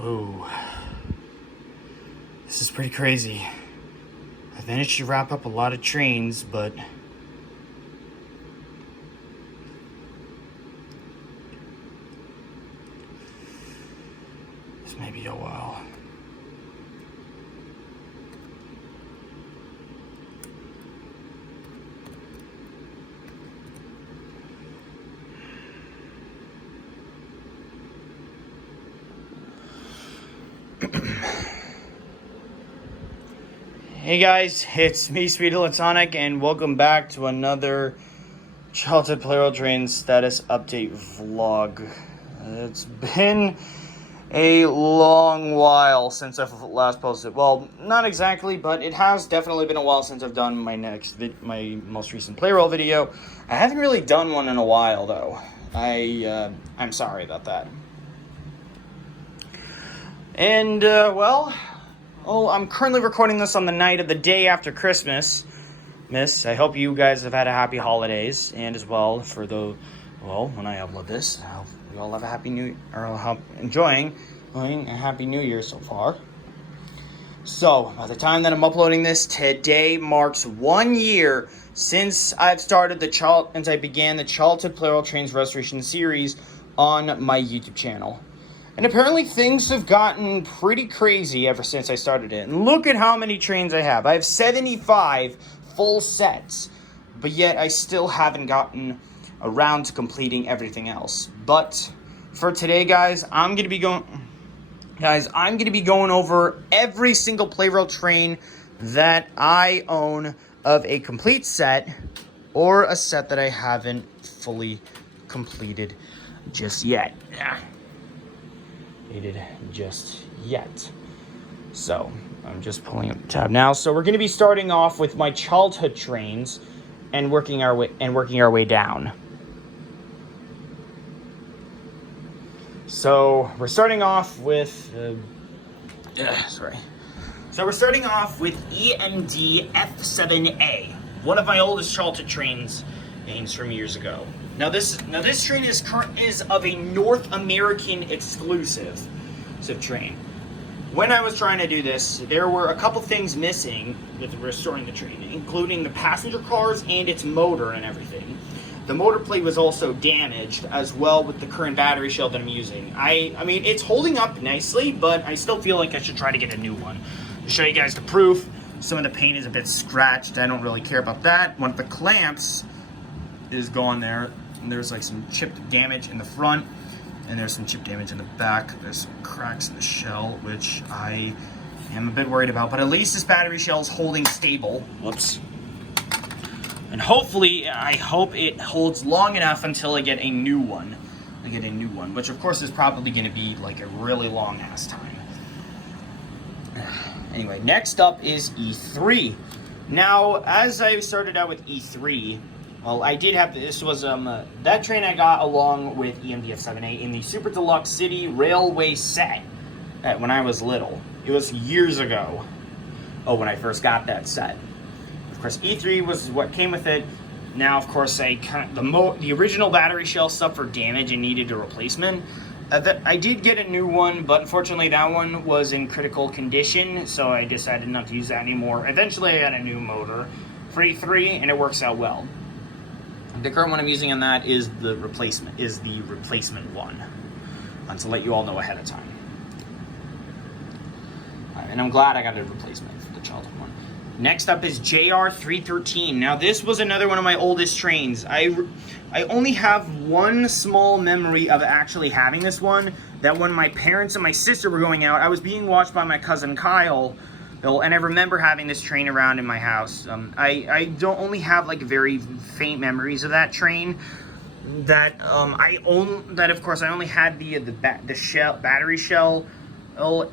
Whoa. This is pretty crazy. I've managed to wrap up a lot of trains, but this may be a while. Hey guys, it's me, Sweetlatonic, and welcome back to another Childhood Plarail Trains status update vlog. It's been a long while since I've last posted. Well, not exactly, but it has definitely been a while since I've done my most recent Plarail video. I haven't really done one in a while though. I'm sorry about that. And I'm currently recording this on the night of the day after Christmas. I hope you guys have had a happy holidays, and as well for when I upload this, I hope you all have a happy new, or enjoying a happy new year so far. So by the time that I'm uploading this, today marks 1 year since I began the Childhood Plarail Trains Restoration series on my YouTube channel. And apparently things have gotten pretty crazy ever since I started it. And look at how many trains I have. I have 75 full sets, but yet I still haven't gotten around to completing everything else. But for today, guys, I'm gonna be going over every single Plarail train that I own of a complete set, or a set that I haven't fully completed just yet. So I'm just pulling up the tab now. So we're going to be starting off with my childhood trains and working our way down. So we're starting off with So we're starting off with END-F7A, one of my oldest childhood trains names from years ago. Now this train is of a North American exclusive train. When I was trying to do this, there were a couple things missing with restoring the train, including the passenger cars and its motor and everything. The motor plate was also damaged, as well with the current battery shell that I'm using. I mean, it's holding up nicely, but I still feel like I should try to get a new one. To show you guys the proof, some of the paint is a bit scratched. I don't really care about that. One of the clamps is gone there. And there's like some chipped damage in the front, and there's some chip damage in the back. There's some cracks in the shell, which I am a bit worried about, but at least this battery shell is holding stable. Whoops. And hopefully, I hope it holds long enough until I get a new one. Which of course is probably going to be like a really long ass time. Anyway, next up is E3. Now, as I started out with E3, well, I did have, this was, that train I got along with END-F7A in the Super Deluxe City Railway set when I was little. It was years ago, when I first got that set. Of course, E3 was what came with it. Now, of course, the original battery shell suffered damage and needed a replacement. I did get a new one, but unfortunately that one was in critical condition, so I decided not to use that anymore. Eventually, I got a new motor for E3, and it works out well. The current one I'm using on that is the replacement one. And to let you all know ahead of time. And I'm glad I got a replacement for the childhood one. Next up is JR313. Now this was another one of my oldest trains. I only have one small memory of actually having this one. That when my parents and my sister were going out, I was being watched by my cousin Kyle. And I remember having this train around in my house. I don't only have like very faint memories of that train. That of course I only had the battery shell,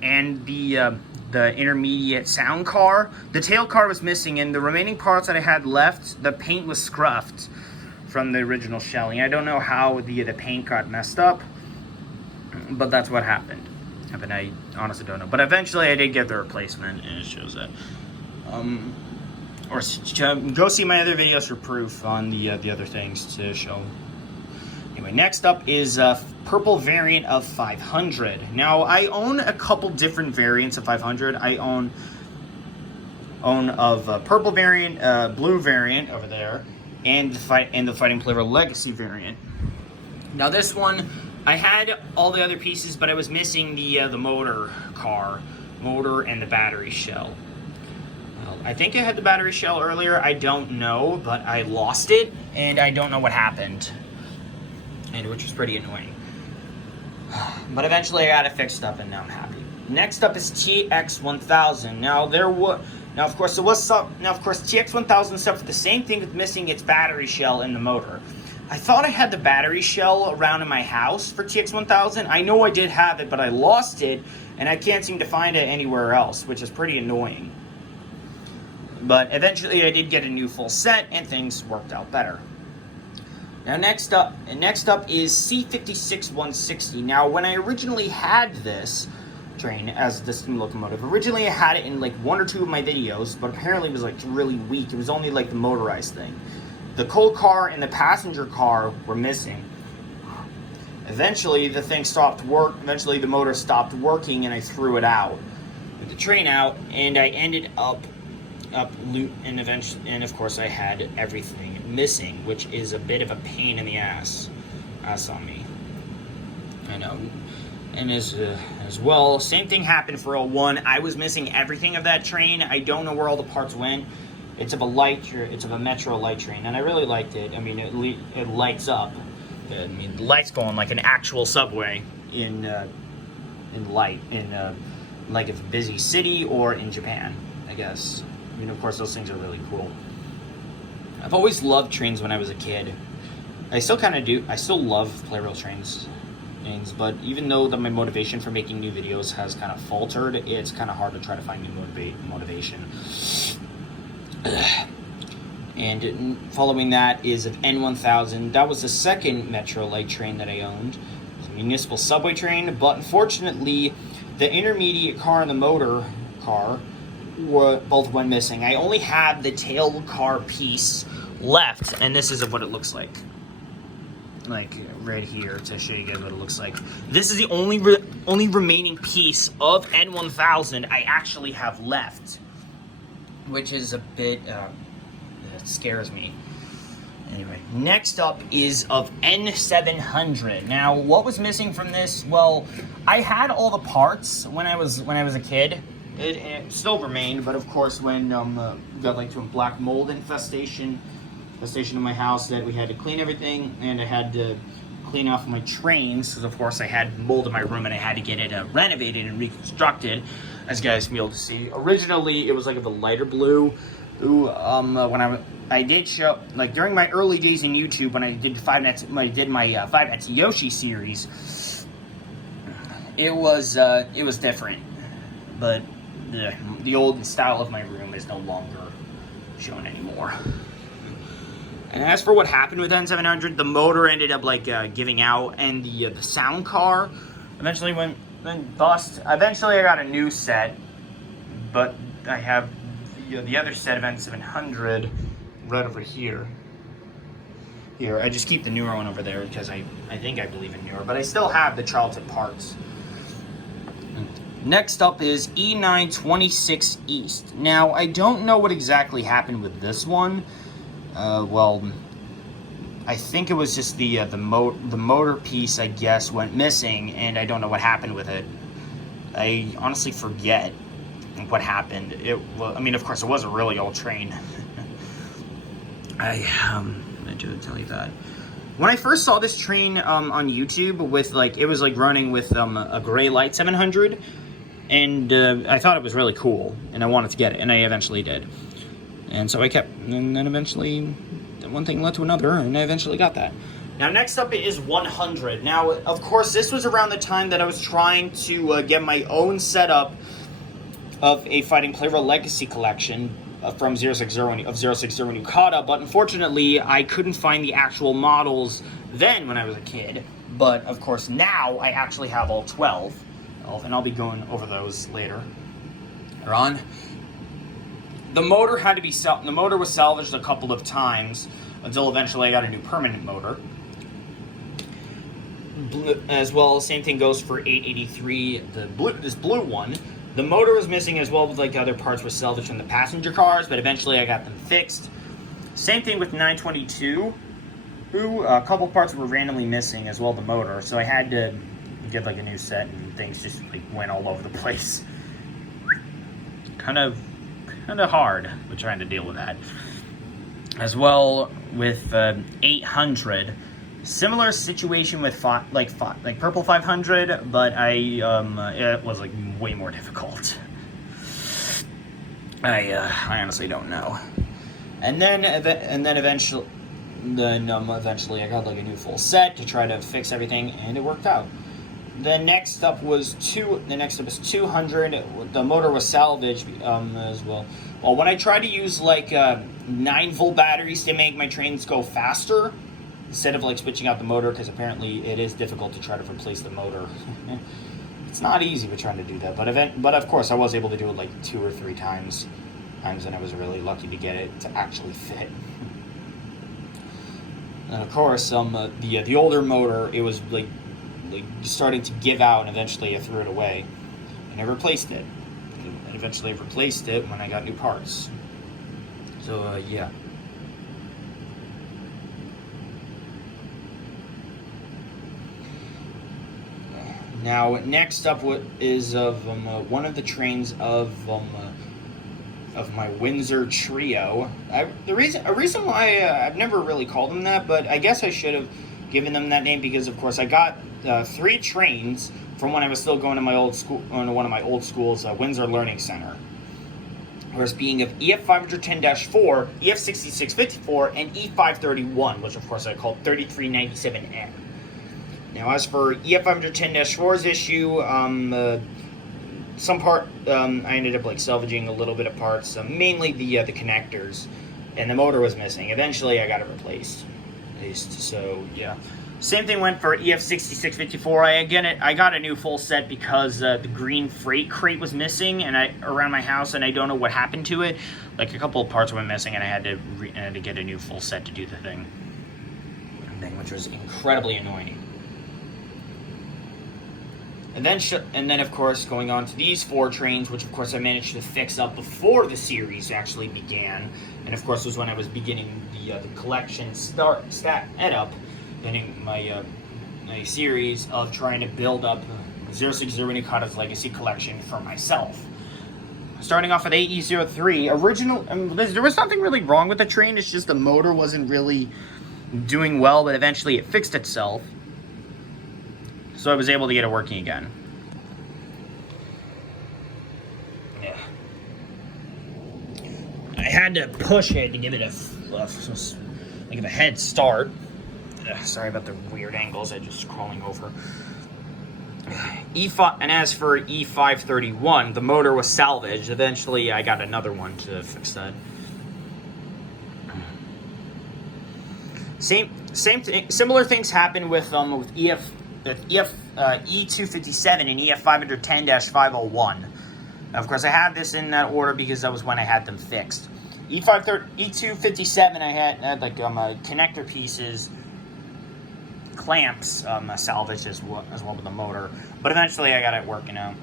and the intermediate sound car. The tail car was missing, and the remaining parts that I had left, the paint was scruffed from the original shelling. I don't know how the paint got messed up, but that's what happened. I honestly don't know, but eventually I did get the replacement, and it shows that. Or go see my other videos for proof on the other things to show. Anyway, Anyway, next up is a purple variant of 500. Now, I own a couple different variants of 500. I own of a purple variant, blue variant over there, and the Fighting Plarail Legacy variant. Now, this one, I had all the other pieces, but I was missing the motor and the battery shell. Well, I think I had the battery shell earlier. I don't know, but I lost it, and I don't know what happened, and which was pretty annoying. But eventually, I got it fixed up, and now I'm happy. Next up is TX-1000. Now, of course, TX-1000 suffered the same thing with missing its battery shell in the motor. I thought I had the battery shell around in my house for TX-1000. I know I did have it, but I lost it, and I can't seem to find it anywhere else, which is pretty annoying. But eventually, I did get a new full set, and things worked out better. Now, next up is C56-160. Now, when I originally had this train as the steam locomotive, originally I had it in like one or two of my videos, but apparently it was like really weak. It was only like the motorized thing. The coal car and the passenger car were missing. Eventually, the thing stopped work. Eventually, the motor stopped working, and I threw it out. With the train out, and I ended up and of course, I had everything missing, which is a bit of a pain in the ass on me. I know. And as well, same thing happened for 01. I was missing everything of that train. I don't know where all the parts went. It's of a Metro light train, and I really liked it. I mean, it lights up. I mean, the lights go on like an actual subway in like a busy city or in Japan, I guess. I mean, of course, those things are really cool. I've always loved trains when I was a kid. I still kind of do. I still love Plarail trains, but even though my motivation for making new videos has kind of faltered, it's kind of hard to try to find new motivation. And following that is an N1000. That was the second Metro light train that I owned. It was a municipal subway train, but unfortunately, the intermediate car and the motor car both went missing. I only have the tail car piece left, and this is what it looks like. Like right here to show you guys what it looks like. This is the only remaining piece of N1000 I actually have left, which is a bit, it scares me. Anyway, next up is of N700. Now, what was missing from this? Well, I had all the parts when I was a kid. It still remained, but of course, when we got like to a black mold infestation in my house, that we had to clean everything, and I had to clean off my trains, because of course I had mold in my room, and I had to get it renovated and reconstructed. As you guys can be able to see, originally it was like of a lighter blue. When I did show, like during my early days in YouTube, when I did my Five Nights at Yoshi series, it was different, but the old style of my room is no longer shown anymore. And as for what happened with N700, the motor ended up like giving out, and the sound car eventually went bust. Eventually, I got a new set, but I have the other set of N700 right over here. Here, I just keep the newer one over there because I believe in newer, but I still have the childhood parts. Next up is E926 East. Now, I don't know what exactly happened with this one. Well, I think it was just the motor piece, I guess, went missing, and I don't know what happened with it. I honestly forget what happened. I mean, of course, it was a really old train. I do tell you that. When I first saw this train on YouTube with it was running with a gray light 700, and I thought it was really cool, and I wanted to get it, and I eventually did. And so I kept, and then eventually one thing led to another, and I eventually got that. Now, next up is 100. Now, of course, this was around the time that I was trying to get my own setup of a Fighting Plarail Legacy collection from 060 when Yukata, but unfortunately, I couldn't find the actual models then when I was a kid. But, of course, now I actually have all 12, and I'll be going over those later on. The motor had to be the motor was salvaged a couple of times until eventually I got a new permanent motor. as well, same thing goes for 883, this blue one. The motor was missing as well, with like the other parts were salvaged from the passenger cars, but eventually I got them fixed. Same thing with 922. A couple parts were randomly missing as well, the motor, so I had to get like a new set, and things just like went all over the place. Kind of hard with trying to deal with that. As well with 800, similar situation with like Purple 500, but it was like way more difficult. I honestly don't know. And then eventually I got like a new full set to try to fix everything, and it worked out. The next up was 200. The motor was salvaged as well. Well, when I tried to use like 9-volt batteries to make my trains go faster, instead of like switching out the motor, because apparently it is difficult to try to replace the motor. It's not easy with trying to do that, but of course I was able to do it like 2 or 3 times, and I was really lucky to get it to actually fit. And of course, the older motor, it was like starting to give out, and eventually I threw it away, and I replaced it. And eventually I replaced it when I got new parts. So yeah. Now next up is one of the trains of my Windsor trio. A reason why I've never really called them that, but I guess I should have given them that name, because of course I got 3 trains from when I was still going to my old school, to one of my old schools, Windsor Learning Center. Whereas being of EF510-4, EF6654, and E531, which of course I called 3397N. Now as for EF510-4's issue, some part I ended up like salvaging a little bit of parts, mainly the connectors, and the motor was missing. Eventually I got it replaced. So yeah. Same thing went for EF6654. I got a new full set because the green freight crate was missing around my house, and I don't know what happened to it. Like a couple of parts went missing, and I had to get a new full set to do the thing, which was incredibly annoying. And then of course going on to these 4 trains, which of course I managed to fix up before the series actually began, and of course was when I was beginning the collection beginning my series of trying to build up 060 Nikata's Legacy collection for myself. Starting off with 8E03, there was nothing really wrong with the train, it's just the motor wasn't really doing well, but eventually it fixed itself. So I was able to get it working again. Yeah. I had to push it to give it a head start. Sorry about the weird angles, I'm just scrolling over. And as for E531, the motor was salvaged. Eventually I got another one to fix that. Similar things happened with E257 and EF510-501. Of course, I had this in that order because that was when I had them fixed. E257, I had like connector pieces, clamps salvaged as well with the motor, but eventually I got it working out.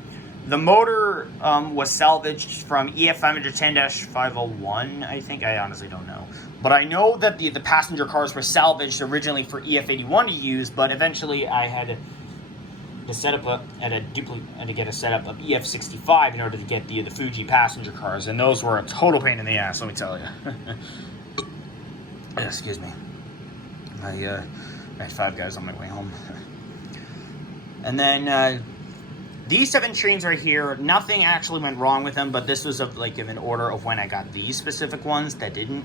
The motor was salvaged from EF510-501, I think. I honestly don't know. But I know that the passenger cars were salvaged originally for EF81 to use, but eventually I had to set up to get a setup of EF65 in order to get the Fuji passenger cars, and those were a total pain in the ass, let me tell you. Excuse me. I had 5 guys on my way home. And then these 7 trains right here, nothing actually went wrong with them, but this was of like in an order of when I got these specific ones that didn't.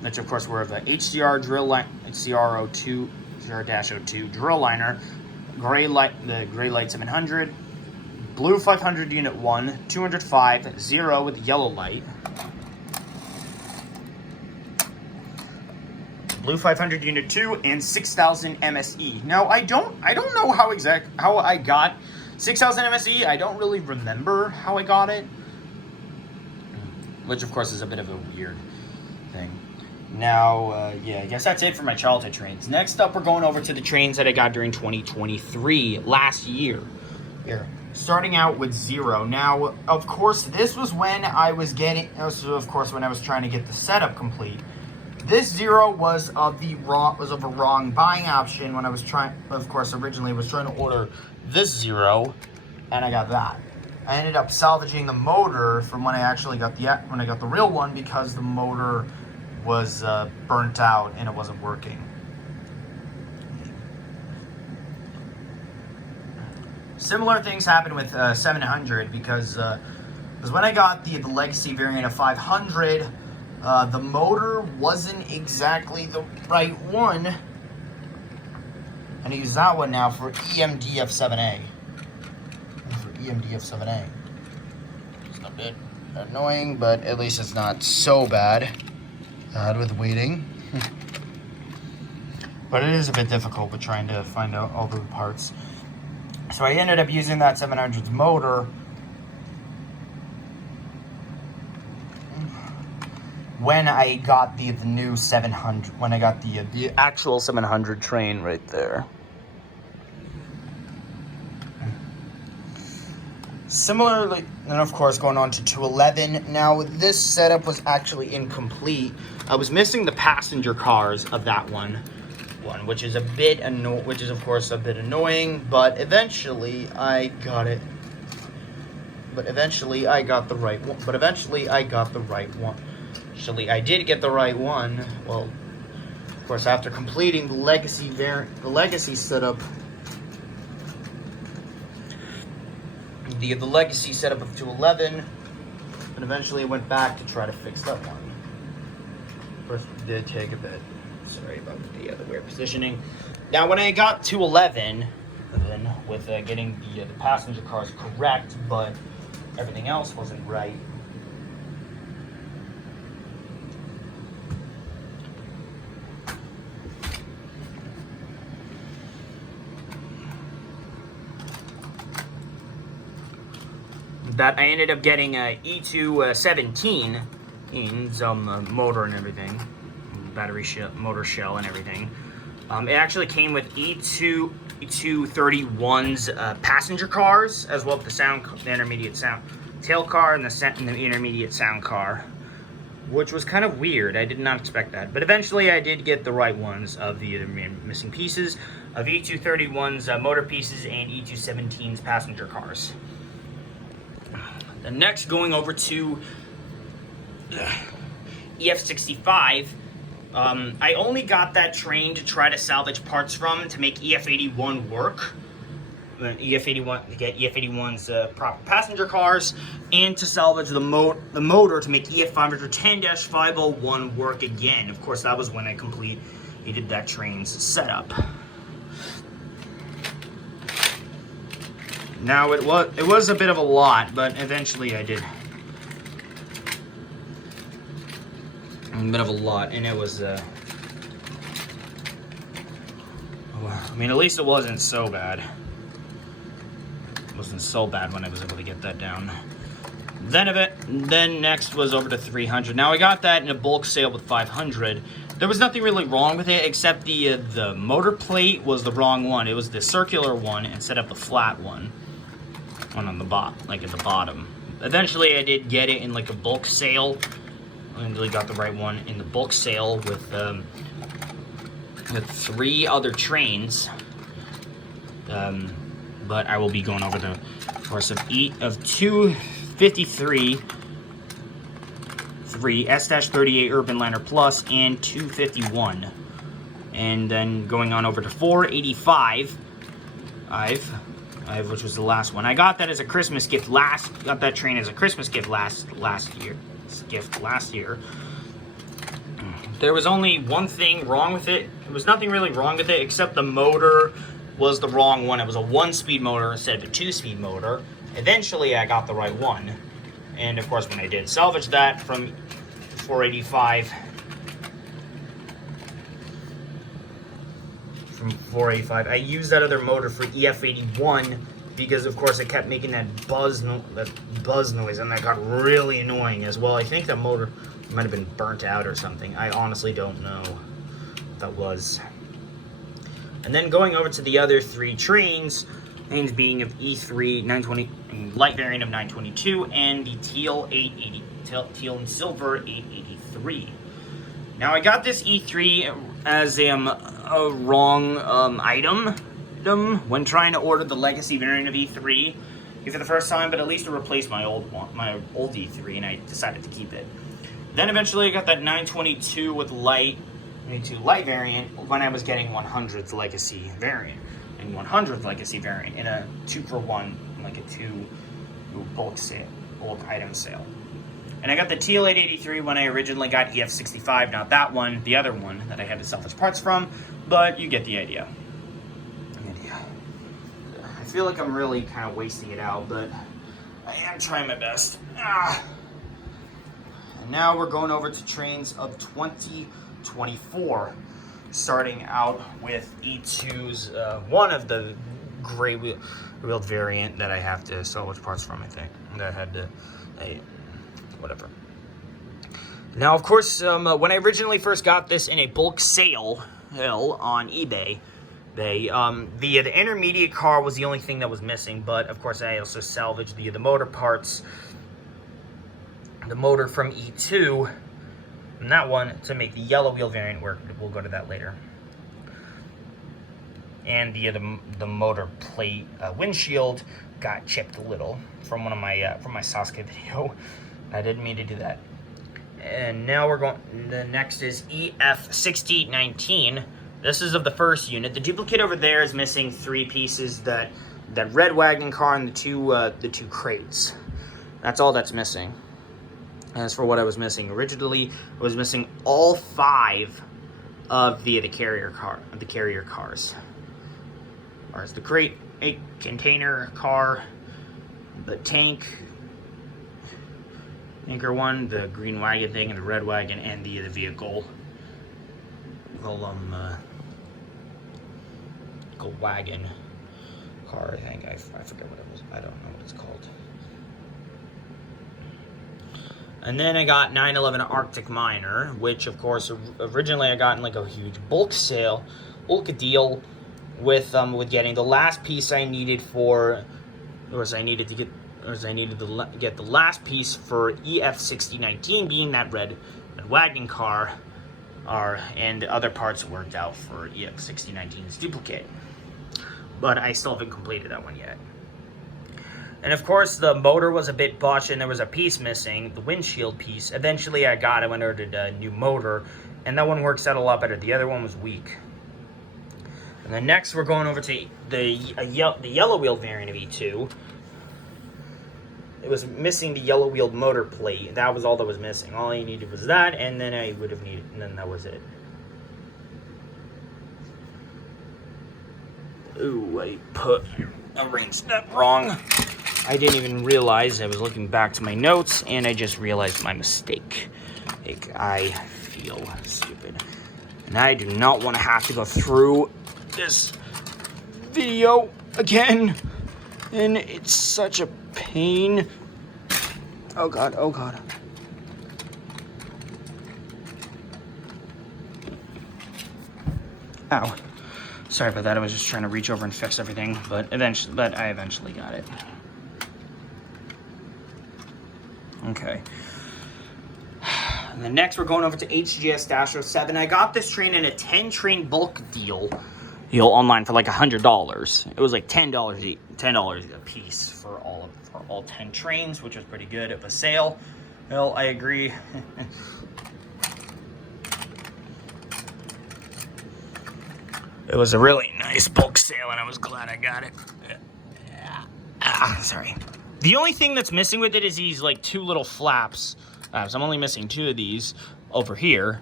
Which of course were the HCR drill line, HCR-02 drill liner, the Gray Light 700, Blue 500 Unit 1, 205, 0 with the yellow light, Blue 500 Unit 2, and 6000 MSE. Now I don't know how I got 6000 MSE. I don't really remember how I got it, which of course is a bit of a weird thing. Now, yeah, I guess that's it for my childhood trains. Next up, we're going over to the trains that I got during 2023, last year. Here, starting out with 0. Now, of course, this was when I was getting, of course, when I was trying to get the setup complete. This 0 was of a wrong buying option when I was trying, of course, originally was trying to order this 0, and I got that. I ended up salvaging the motor from when I actually got the real one, because the motor was burnt out and it wasn't working. Similar things happened with 700, because when I got the legacy variant of 500, the motor wasn't exactly the right one, and I use that one now for EMDF7A. It's a bit annoying, but at least it's not so bad with waiting. But it is a bit difficult with trying to find out all the parts. So I ended up using that 700's motor when I got the new 700, when I got the actual 700 train right there. Similarly, and of course, going on to 211. Now, this setup was actually incomplete. I was missing the passenger cars of that one, which is of course a bit annoying. But eventually, I got it. But eventually, I got the right one. Actually, I did get the right one. Well, of course, after completing the legacy setup. The legacy setup of 211, and eventually went back to try to fix that one. First, it did take a bit. Sorry about the weird positioning. Now, when I got 211, then with getting the passenger cars correct, but everything else wasn't right. That I ended up getting a E217 in some motor and everything, motor shell and everything. It actually came with E231's passenger cars, as well as the intermediate sound tail car and the intermediate sound car, which was kind of weird. I did not expect that, but eventually I did get the right ones of the missing pieces of E231's motor pieces and E217's passenger cars. The next, going over to EF65, I only got that train to try to salvage parts from to make EF81 work. To get EF81's proper passenger cars, and to salvage the motor to make EF510-501 work again. Of course, that was when I completed that train's setup. Now, it was a bit of a lot, but eventually I did. A bit of a lot, and it was, I mean, at least it wasn't so bad. It wasn't so bad when I was able to get that down. Then next was over to 300. Now, I got that in a bulk sale with 500. There was nothing really wrong with it, except the motor plate was the wrong one. It was the circular one instead of the flat one. On the at the bottom. Eventually, I did get it in like a bulk sale. I really got the right one in the bulk sale with 3 other trains. But I will be going over the course of 253, 3 S-38 Urban Liner Plus, and 251, and then going on over to 485. Which was the last one. I got that as a Christmas gift got that train as a Christmas gift last year. There was only one thing wrong with it. There was nothing really wrong with it, except the motor was the wrong one. It was a 1-speed motor instead of a 2-speed motor. Eventually, I got the right one. And of course, when I did salvage that from 485, I used that other motor for EF81 because, of course, it kept making that buzz noise, and that got really annoying as well. I think that motor It might have been burnt out or something. I honestly don't know what that was. And then going over to the other 3 trains, names being of E3 920 light variant of 922 and the teal and silver 883. Now I got this E3 as a wrong item when trying to order the legacy variant of E3 for the first time, but at least to replace my old E3, and I decided to keep it. Then eventually I got that 922 with light variant when I was getting 100th legacy variant and 100th legacy variant in a 2-for-1, like a 2 bulk item sale. And I got the teal 883 when I originally got EF65, not that one, the other one that I had to salvage parts from, but you get the idea. I feel like I'm really kind of wasting it out, but I am trying my best. And now we're going over to trains of 2024, starting out with E2's one of the gray wheeled variant that I have to salvage parts from, I think. That I had to, whatever. Now, of course, when I originally first got this in a bulk sale on eBay, the intermediate car was the only thing that was missing, but of course I also salvaged the motor parts, the motor from E2, and that one to make the yellow wheel variant work. We'll go to that later. And the motor plate windshield got chipped a little from one of my from my Sasuke video. I didn't mean to do that. And now we're going. The next is EF6019. This is of the first unit. The duplicate over there is missing 3 pieces. That red wagon car and the two crates. That's all that's missing. As for what I was missing originally, I was missing all 5 of the carrier cars. There's the crate, a container car, the tanker one, the green wagon thing, and the red wagon, and the vehicle. Wagon car, I think. I forget what it was. I don't know what it's called. And then I got 911 Arctic Miner, which of course originally I got in like a huge bulk deal with getting the last piece I needed for, I needed to get the last piece for EF6019, being that red wagon car, and the other parts worked out for EF6019's duplicate. But I still haven't completed that one yet. And of course, the motor was a bit botched and there was a piece missing, the windshield piece. Eventually I went and ordered a new motor, and that one works out a lot better. The other one was weak. And then next we're going over to the yellow wheel variant of E2. It was missing the yellow wheeled motor plate. That was all that was missing. All I needed was that, and then and then that was it. Ooh, I arranged that wrong. I didn't even realize. I was looking back to my notes, and I just realized my mistake. I feel stupid. And I do not want to have to go through this video again. And it's such a pain. Oh God, oh God. Ow. Sorry about that. I was just trying to reach over and fix everything, but I eventually got it. Okay. And then next we're going over to HGS-07. I got this train in a 10-train bulk deal online for like $100. It was like $10 a piece for all 10 trains, which was pretty good of a sale. Well, I agree. It was a really nice bulk sale, and I was glad I got it. Sorry. The only thing that's missing with it is these like 2 little flaps. So I'm only missing 2 of these over here,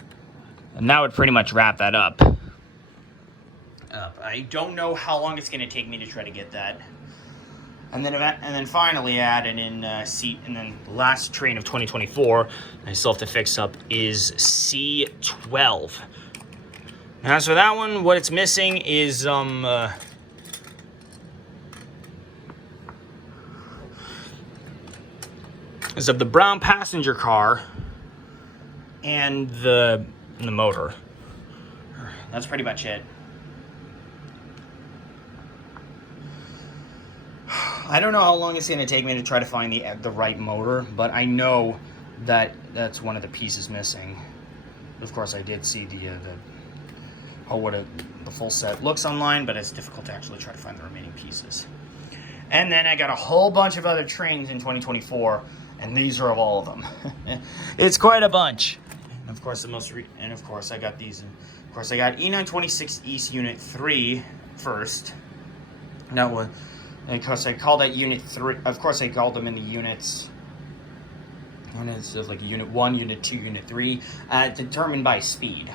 and that would pretty much wrap that up. I don't know how long it's going to take me to try to get that. And then finally added in and then the last train of 2024 I still have to fix up is C12. Now, so that one, what it's missing is of the brown passenger car, and the motor. That's pretty much it. I don't know how long it's going to take me to try to find the right motor, but I know that that's one of the pieces missing. Of course, I did see the full set looks online, but it's difficult to actually try to find the remaining pieces. And then I got a whole bunch of other trains in 2024, and these are of all of them. It's quite a bunch. And of course, I got these. Of course, I got E926 East Unit 3 first. That was. And of course, I called that Unit 3. Of course, I called them in the units. Units of like Unit 1, Unit 2, Unit 3, determined by speed.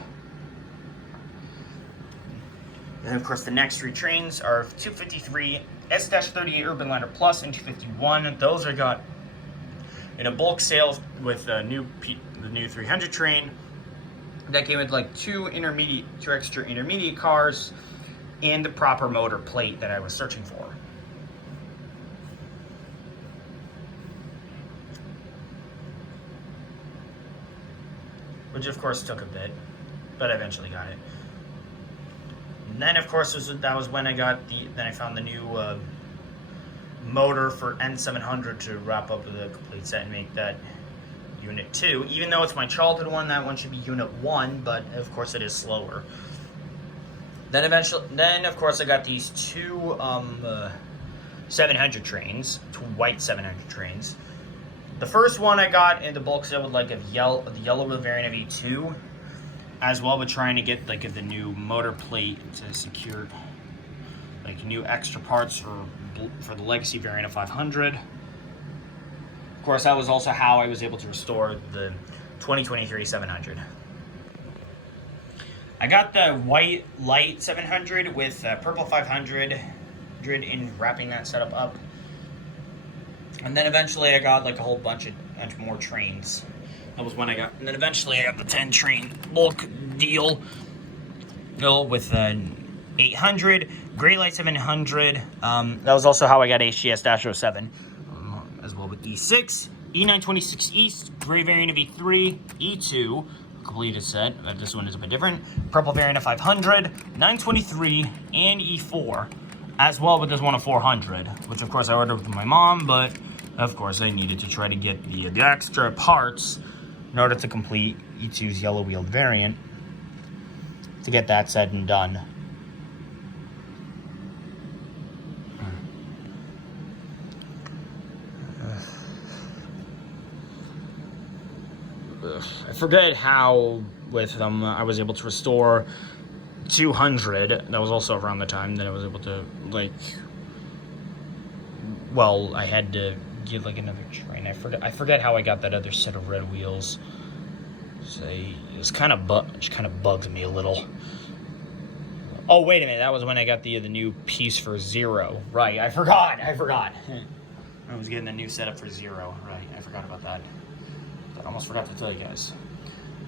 And of course, the next three trains are 253 S-38 Urban Liner Plus and 251. Those I got in a bulk sale with the new 300 train. That came with like two extra intermediate cars and the proper motor plate that I was searching for. Which of course took a bit, but I eventually got it. And then of course that was when I found the new motor for N700 to wrap up the complete set and make that Unit 2. Even though it's my childhood one, that one should be Unit 1, but of course it is slower. Then of course I got these two 700 trains, two white 700 trains. The first one I got in the bulk set with like the yellow variant of E2, as well with trying to get like the new motor plate to secure like new extra parts for the legacy variant of 500. Of course, that was also how I was able to restore the 2023 700. I got the white light 700 with purple 500 in wrapping that setup up. And then eventually I got like a whole bunch of more trains. That was when I got, and then eventually I got the 10 train bulk deal with 800, Gray Light 700. That was also how I got HGS-07, as well with E6, E926 East, Gray variant of E3, E2, completed set. This one is a bit different. Purple variant of 500, 923, and E4, as well with this one of 400, which of course I ordered with my mom, but of course I needed to try to get the extra parts in order to complete E2's yellow wheeled variant to get that said and done. I forget how with them I was able to restore 200. That was also around the time that I was able to I had to get like another train. I forget how I got that other set of red wheels. So it's kind of bugs me a little. Oh wait a minute, that was when I got the new piece for Zero. Right, I forgot. I was getting the new setup for Zero. Right, I forgot about that. I almost forgot to tell you guys.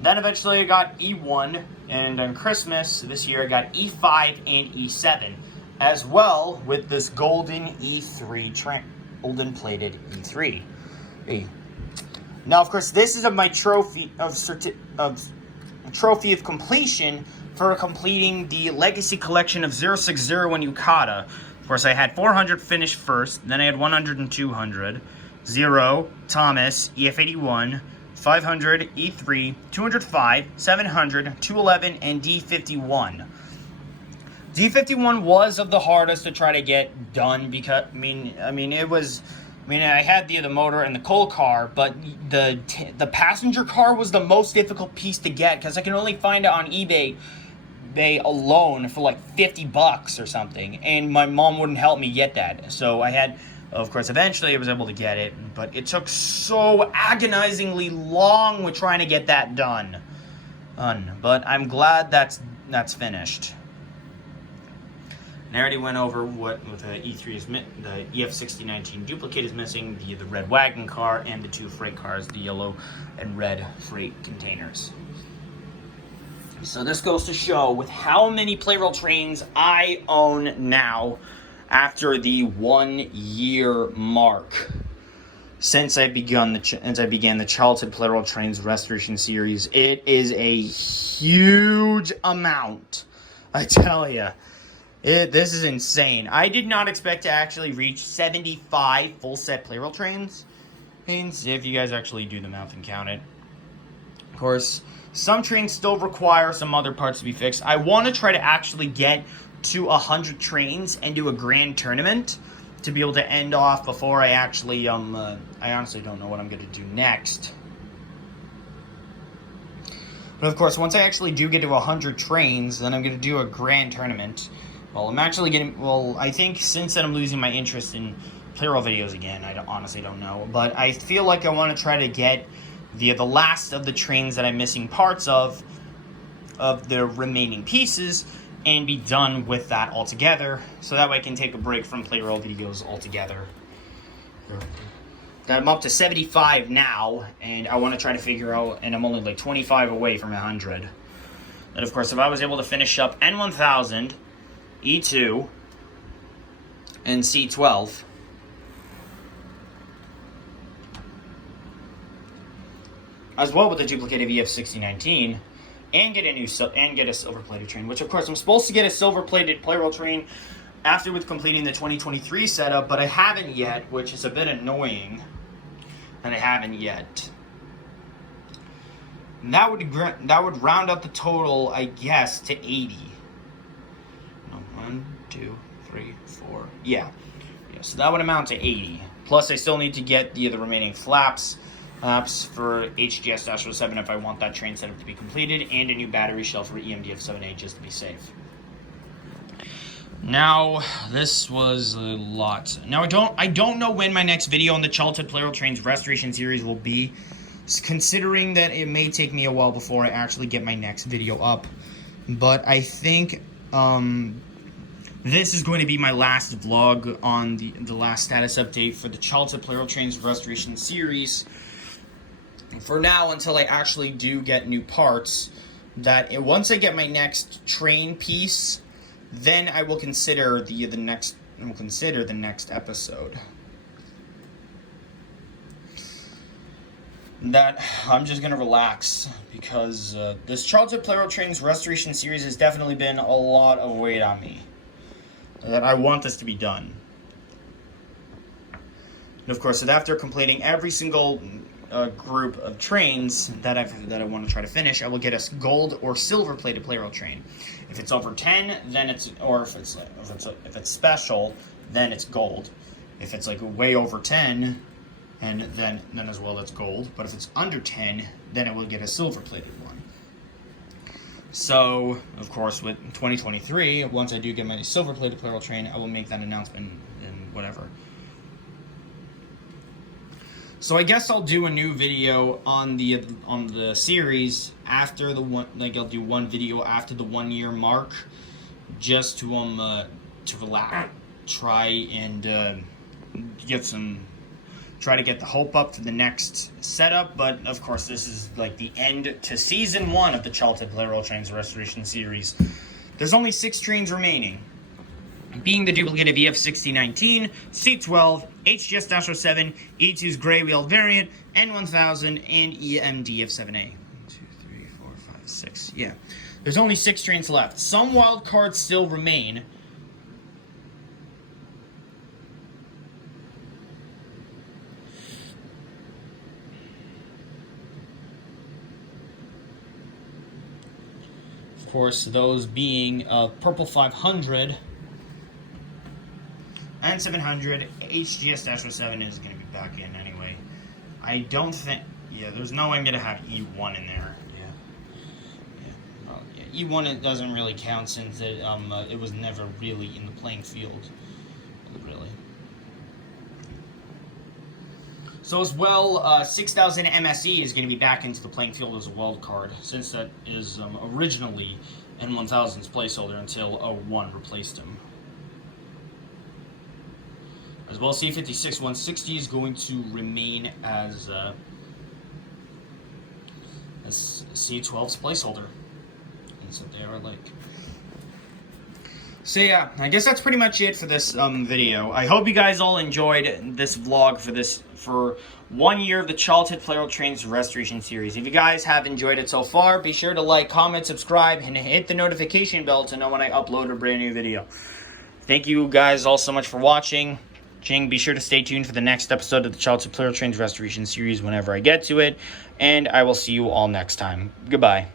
Then eventually I got E1, and on Christmas this year I got E5 and E7, as well with this golden E3 golden plated E3. Now, of course, this is my trophy of completion for completing the Legacy Collection of 060 and Yukata. Of course, I had 400 finished first, then I had 100 and 200, 0, Thomas, EF81, 500, E3, 205, 700, 211, and D51. D51 was of the hardest to try to get done because, I had the motor and the coal car, but the passenger car was the most difficult piece to get because I can only find it on eBay alone for like $50 or something, and my mom wouldn't help me get that. So I had, of course, eventually I was able to get it, but it took so agonizingly long with trying to get that done. But I'm glad that's finished. And I already went over what with the E3 is the EF6019 duplicate is missing, the red wagon car, and the two freight cars, the yellow and red freight containers. So this goes to show with how many Plarail trains I own now after the 1 year mark. since I began the Childhood Plarail Trains Restoration series. It is a huge amount, I tell you. This is insane. I did not expect to actually reach 75 full set Plarail trains. If you guys actually do the math and count it. Of course, some trains still require some other parts to be fixed. I want to try to actually get to 100 trains and do a grand tournament to be able to end off before I actually, I honestly don't know what I'm going to do next. But of course, once I actually do get to 100 trains, then I'm going to do a grand tournament. Well, I think since then I'm losing my interest in Plarail videos again. I honestly don't know. But I feel like I want to try to get the last of the trains that I'm missing parts of the remaining pieces, and be done with that altogether. So that way I can take a break from Plarail videos altogether. I'm up to 75 now, and I want to try to figure out, and I'm only like 25 away from 100. And of course, if I was able to finish up N1000, E2, and C12, as well with the duplicated EF6019, and get a silver-plated train, which of course I'm supposed to get a silver-plated Plarail train after with completing the 2023 setup, but I haven't yet, which is a bit annoying that I haven't yet. And that would round up the total, I guess, to 80. No, 1, 2, 3, 4. Yeah, so that would amount to 80. Plus, I still need to get the remaining flaps for HGS-07 if I want that train setup to be completed, and a new battery shell for EMDF7A just to be safe. Now, this was a lot. Now, I don't know when my next video on the Childhood Plarail Trains Restoration series will be, considering that it may take me a while before I actually get my next video up. But I think this is going to be my last vlog on the last status update for the Childhood Plarail Trains Restoration series. For now, until I actually do get new parts, once I get my next train piece, then I will consider the next episode. That I'm just gonna relax, because this Childhood Plarail Trains Restoration series has definitely been a lot of weight on me. That I want this to be done. And of course, after completing every single group of trains that I want to try to finish, I will get a gold or silver plated Plarail train. If it's over 10, then if it's special, then it's gold. If it's like way over 10, and then as well it's gold. But if it's under 10, then it will get a silver plated one. So of course, with 2023, once I do get my silver plated Plarail train, I will make that announcement and whatever. So I guess I'll do a new video on the series after the one. Like, I'll do one video after the 1 year mark, just to relax, try to get the hope up for the next setup. But of course, this is like the end to season 1 of the Childhood Plarail Trains Restoration series. There's only 6 trains remaining, being the duplicate of EF6019, C12, HGS-07, E2's gray wheel variant, N1000, and EMDF7A. 1, 2, 3, 4, 5, 6. Yeah. There's only 6 trains left. Some wild cards still remain. Of course, those being Purple 500, and 700, HGS-07 is going to be back in anyway. I don't think, there's no way I'm going to have E1 in there. Well, E1, it doesn't really count since it was never really in the playing field, really. So as well, 6000 MSE is going to be back into the playing field as a wild card, since that is originally N1000's placeholder until 01 replaced him. As well, C56 160 is going to remain as C12's placeholder. And so they are like. So yeah, I guess that's pretty much it for this video. I hope you guys all enjoyed this vlog for 1 year of the Childhood Plarail Trains Restoration series. If you guys have enjoyed it so far, be sure to like, comment, subscribe, and hit the notification bell to know when I upload a brand new video. Thank you guys all so much for watching. Be sure to stay tuned for the next episode of the Childhood Plarail Trains Restoration series whenever I get to it. And I will see you all next time. Goodbye.